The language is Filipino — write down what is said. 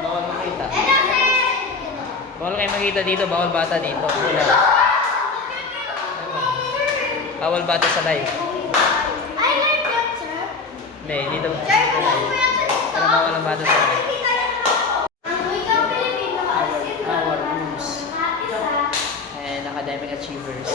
Bawal makita. Bawal kayo makita dito, bawal bata dito. Bawal bata sa live. Hindi, dito. Pero bawal ang bata sa live. Our rules and academic achievers.